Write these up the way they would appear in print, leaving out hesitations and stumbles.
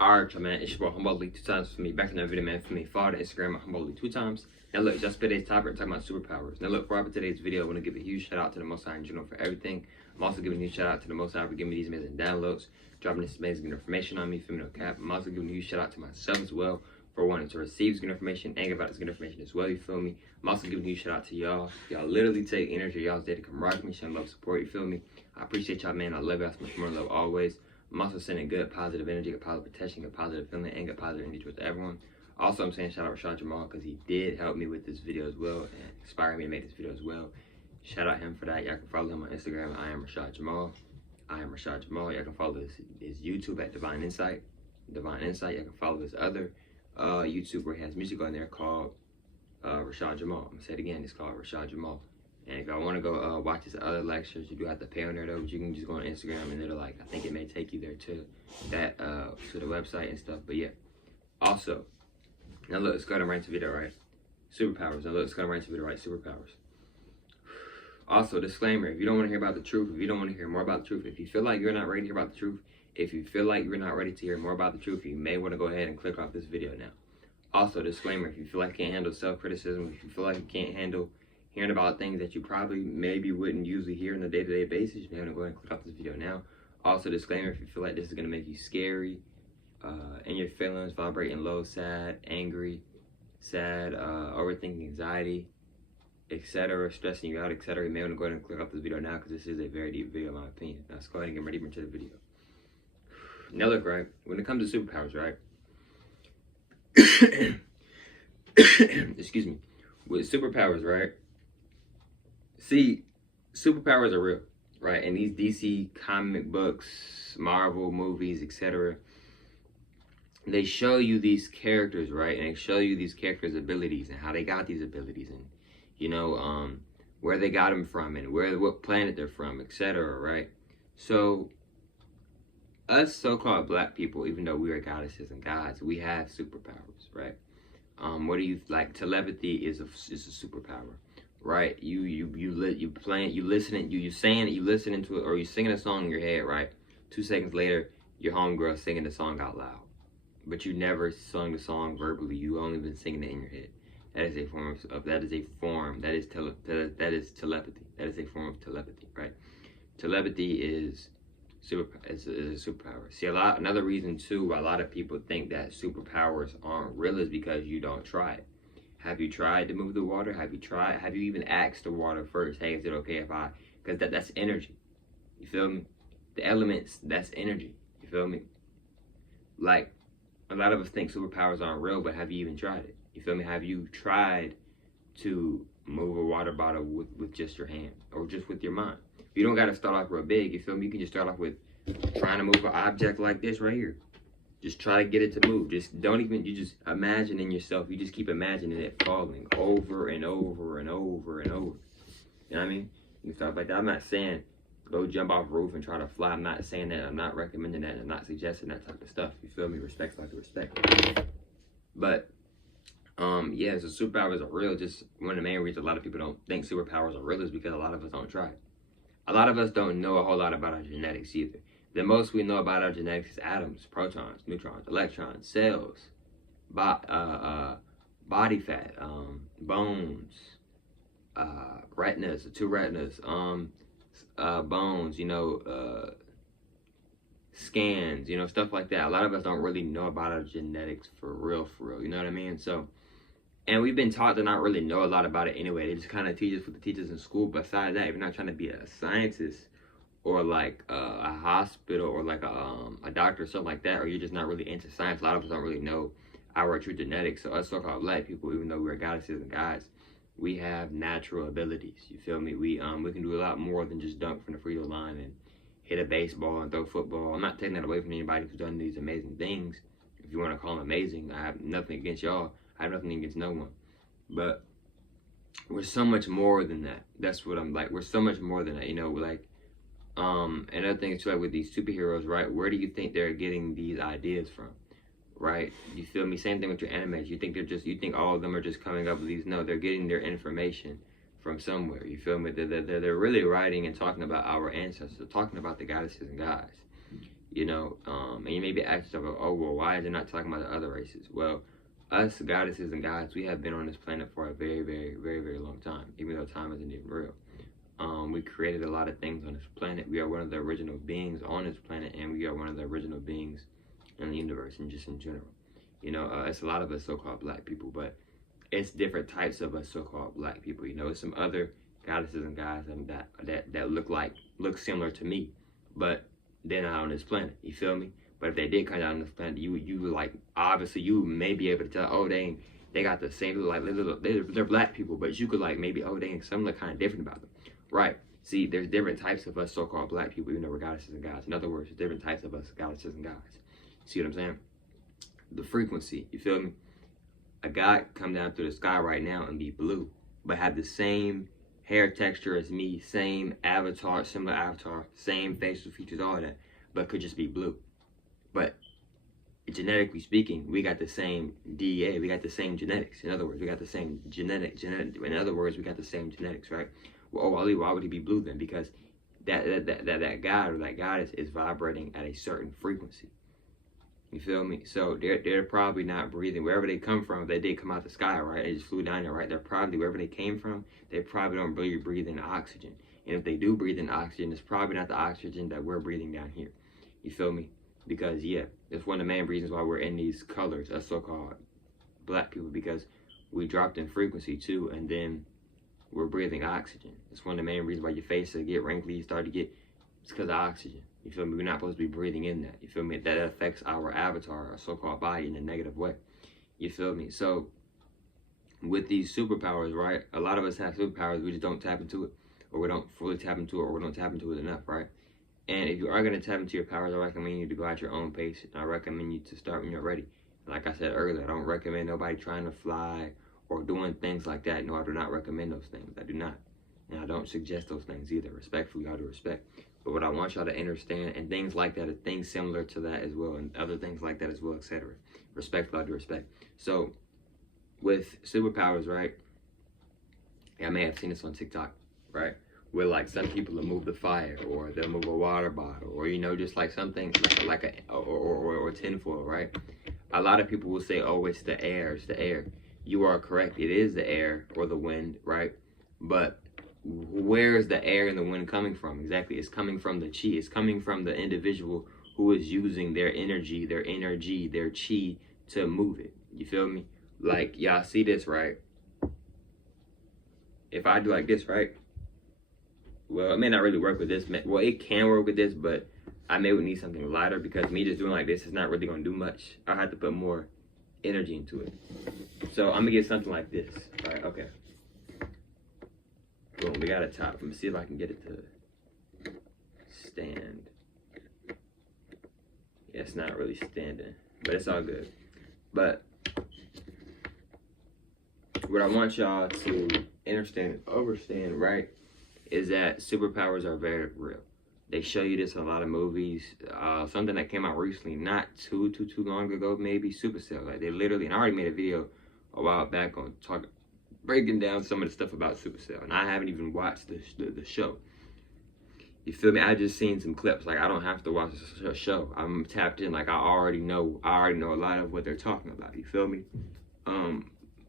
Alright, man, it's your boy Humbly 2 times for me. Back in another video, man, for me. Follow the Instagram at Humbly 2 times. Now look, just today's topic, talking about superpowers. Now look, for today's video, I want to give a huge shout out to the Most High in general for everything. I'm also giving a huge shout out to the Most High for giving me these amazing downloads, dropping this amazing information on me, for me no cap. I'm also giving a huge shout out to myself as well for wanting to receive this good information and give out this good information as well, you feel me? I'm also giving a huge shout out to y'all. Y'all literally take energy y'all's day to come rock me, show love, support, you feel me? I appreciate y'all, man. I love y'all so much more love always. I'm also sending good positive energy, good positive protection, good positive feeling, and good positive energy towards everyone. Also, I'm saying shout out Rashad Jamal because he did help me with this video as well and inspired me to make this video as well. Shout out him for that. Y'all can follow him on Instagram. I am Rashad Jamal. I am Rashad Jamal. Y'all can follow his YouTube at Divine Insight. Divine Insight. Y'all can follow his other YouTube where he has music on there called Rashad Jamal. I'm gonna say it again. It's called Rashad Jamal. And if y'all want to go watch his other lectures, you do have to pay on there though. But you can just go on Instagram and it'll I think it may take you there to that to the website and stuff. But yeah. Also, now look, let's go ahead and write the video, right? Superpowers. Now look, let's go ahead and write the video, right? Superpowers. Also, disclaimer: if you don't want to hear about the truth, if you don't want to hear more about the truth, if you feel like you're not ready to hear about the truth, if you feel like you're not ready to hear more about the truth, you may want to go ahead and click off this video now. Also, disclaimer: if you feel like you can't handle self-criticism, if you feel like you can't handle hearing about things that you probably maybe wouldn't usually hear on a day-to-day basis, you may want to go ahead and click off this video now. Also, disclaimer: if you feel like this is going to make you scary, and your feelings vibrating low, sad, angry, overthinking, anxiety, etc., stressing you out, etc., you may want to go ahead and click off this video now because this is a very deep video in my opinion. Now let's go ahead and get ready into the video. Now look, right, when it comes to superpowers, right, excuse me, with superpowers, right, see, superpowers are real, right? And these DC comic books, Marvel movies, etc., they show you these characters, right? And they show you these characters' abilities and how they got these abilities, and you know, where they got them from, and what planet they're from, etc., right? So, us so-called black people, even though we are goddesses and gods, we have superpowers, right? What do you like? Telepathy is a superpower, right? You listening to it, or you singing a song in your head, right? 2 seconds later, your homegirl singing the song out loud, but you never sung the song verbally. You only been singing it in your head. That is a form that is telepathy. That is a form of telepathy, right? Telepathy is a superpower. See, another reason too why a lot of people think that superpowers aren't real is because you don't try it. Have you tried to move the water? Have you even asked the water first, hey, is it okay if I, because that's energy. You feel me? The elements, that's energy. You feel me? Like, a lot of us think superpowers aren't real, but have you even tried it? You feel me? Have you tried to move a water bottle with just your hand or just with your mind? You don't got to start off real big. You feel me? You can just start off with trying to move an object like this right here. Just try to get it to move. You just imagine in yourself. You just keep imagining it falling over and over and over and over. You know what I mean? You can start like that. I'm not saying go jump off a roof and try to fly. I'm not saying that. I'm not recommending that. I'm not suggesting that type of stuff. You feel me? Respect's like respect. But yeah, so superpowers are real. Just one of the main reasons a lot of people don't think superpowers are real is because a lot of us don't try. A lot of us don't know a whole lot about our genetics either. The most we know about our genetics is atoms, protons, neutrons, electrons, cells, body fat, bones, retinas, 2 retinas, bones, you know, scans, you know, stuff like that. A lot of us don't really know about our genetics for real, you know what I mean? So, and we've been taught to not really know a lot about it anyway. They just kind of teach us what the teachers in school. Besides that, if you're not trying to be a scientist or like a hospital or like a doctor or something like that, or you're just not really into science, a lot of us don't really know our true genetics. So us so-called black people, even though we're goddesses and gods, we have natural abilities. You feel me? We can do a lot more than just dunk from the free throw line and hit a baseball and throw football. I'm not taking that away from anybody who's done these amazing things. If you want to call them amazing, I have nothing against y'all. I have nothing against no one. But we're so much more than that. That's what I'm like. We're so much more than that. You know, like, another thing too, like with these superheroes, right? Where do you think they're getting these ideas from? Right? You feel me? Same thing with your animes. You think all of them are just coming up with these? No, they're getting their information from somewhere. You feel me? They're really writing and talking about our ancestors, talking about the goddesses and gods. you know, and you may be asking yourself, oh, well, why is they not talking about the other races? Well, us goddesses and gods, we have been on this planet for a very, very, very, very long time, even though time isn't even real. We created a lot of things on this planet. We are one of the original beings on this planet, and we are one of the original beings in the universe, and just in general. You know, it's a lot of us so-called black people, but it's different types of us so-called black people. You know, it's some other goddesses and gods that look similar to me, but they're not on this planet. You feel me? But if they did come down on this planet, you like, obviously you may be able to tell, oh, they got the same, like, they're black people, but you could like maybe, oh, they something look kind of different about them. Right. See, there's different types of us so-called black people, even though we're goddesses and gods. In other words, there's different types of us goddesses and gods. See what I'm saying? The frequency, you feel me? A god come down through the sky right now and be blue, but have the same hair texture as me, same avatar, similar avatar, same facial features, all of that, but could just be blue. But genetically speaking, we got the same DNA, we got the same genetics. In other words, we got the same genetic. In other words, we got the same genetics, right? Well, why would he be blue then? Because that god or that goddess is vibrating at a certain frequency. You feel me? So they're probably not breathing wherever they come from. They did come out the sky, right? They just flew down there, right? They're probably wherever they came from. They probably don't really breathe in oxygen. And if they do breathe in oxygen, it's probably not the oxygen that we're breathing down here. You feel me? Because yeah, it's one of the main reasons why we're in these colors, us so-called black people, because we dropped in frequency too, and then we're breathing oxygen. It's one of the main reasons why your face will get wrinkly, you start to get, it's because of oxygen. You feel me? We're not supposed to be breathing in that. You feel me? That affects our avatar, our so-called body, in a negative way. You feel me? So with these superpowers, right? A lot of us have superpowers, we just don't tap into it, or we don't fully tap into it, or we don't tap into it enough, right? And if you are going to tap into your powers, I recommend you to go at your own pace. And I recommend you to start when you're ready. Like I said earlier, I don't recommend nobody trying to fly or doing things like that. No, I do not recommend those things. I do not. And I don't suggest those things either. Respectfully, out of respect. But what I want y'all to understand, and things like that, are things similar to that as well, and other things like that as well, etc. Respectfully, out of respect. So, with superpowers, right? I may have seen this on TikTok, right? Where like some people will move the fire, or they'll move a water bottle, or you know, just like something or tinfoil, right? A lot of people will say, "Oh, it's the air, it's the air." You are correct. It is the air or the wind, right? But where is the air and the wind coming from? Exactly, it's coming from the chi. It's coming from the individual who is using their energy, their chi to move it. You feel me? Like y'all see this, right? If I do like this, right? Well, it may not really work with this. Well, it can work with this, but I may would need something lighter, because me just doing like this is not really going to do much. I have to put more energy into it. So I'm going to get something like this. All right, okay. Boom, we got a top. Let me see if I can get it to stand. Yeah, it's not really standing, but it's all good. But what I want y'all to understand, right, is that superpowers are very real. They show you this in a lot of movies. Something that came out recently, not too long ago, maybe, Supercell. Like they literally, and I already made a video a while back on breaking down some of the stuff about Supercell, and I haven't even watched the show. You feel me? I just seen some clips. Like I don't have to watch the show. I'm tapped in. Like I already know a lot of what they're talking about. You feel me?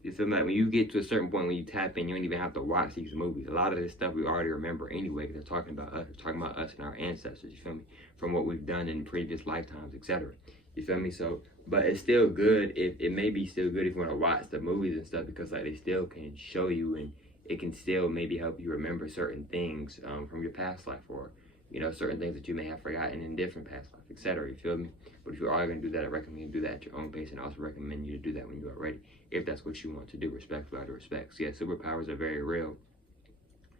You feel me? Like when you get to a certain point when you tap in, you don't even have to watch these movies. A lot of this stuff we already remember anyway, because they're talking about us. They're talking about us and our ancestors, you feel me? From what we've done in previous lifetimes, etc. You feel me? So, but it's still good. It may be still good if you want to watch the movies and stuff, because like they still can show you, and it can still maybe help you remember certain things from your past life, or you know, certain things that you may have forgotten in different past life, etc. You feel me? But if you are going to do that, I recommend you do that at your own pace, and I also recommend you to do that when you are ready, if that's what you want to do. Respectfully, out of respect. So yeah, superpowers are very real,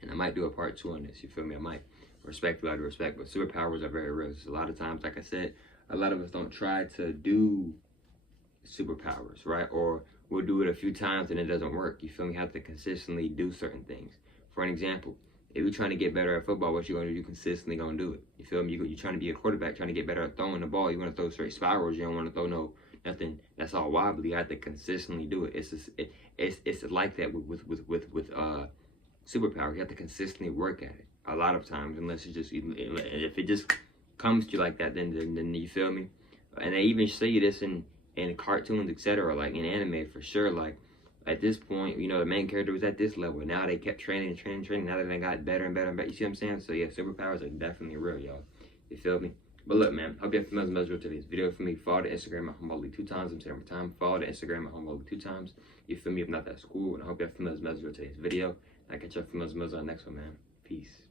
and I might do a part 2 on this. You feel me? I might. Respectfully, out of respect. But superpowers are very real. A lot of times, like I said, a lot of us don't try to do superpowers, right? Or we'll do it a few times and it doesn't work. You feel me? You have to consistently do certain things. For an example, if you're trying to get better at football, what you're going to do, you consistently going to do it. You feel me? You're trying to be a quarterback, trying to get better at throwing the ball. You want to throw straight spirals. You don't want to throw nothing that's all wobbly. You have to consistently do it. It's like that with superpower. You have to consistently work at it. A lot of times, unless it's just, if it just comes to you like that, then you feel me? And they even see this in cartoons, etc., like in anime for sure. Like at this point, you know, the main character was at this level. Now they kept training. Now that they got better and better and better. You see what I'm saying? So yeah, superpowers are definitely real, y'all. You feel me? But look, man, hope you have fun with today's video. For me, follow the Instagram at Homeboy 2 times. I'm saying every time. Follow the Instagram at Homeboy 2 times. You feel me? If not, that's cool. And I hope you have fun with today's video. I catch up for on the next one, man. Peace.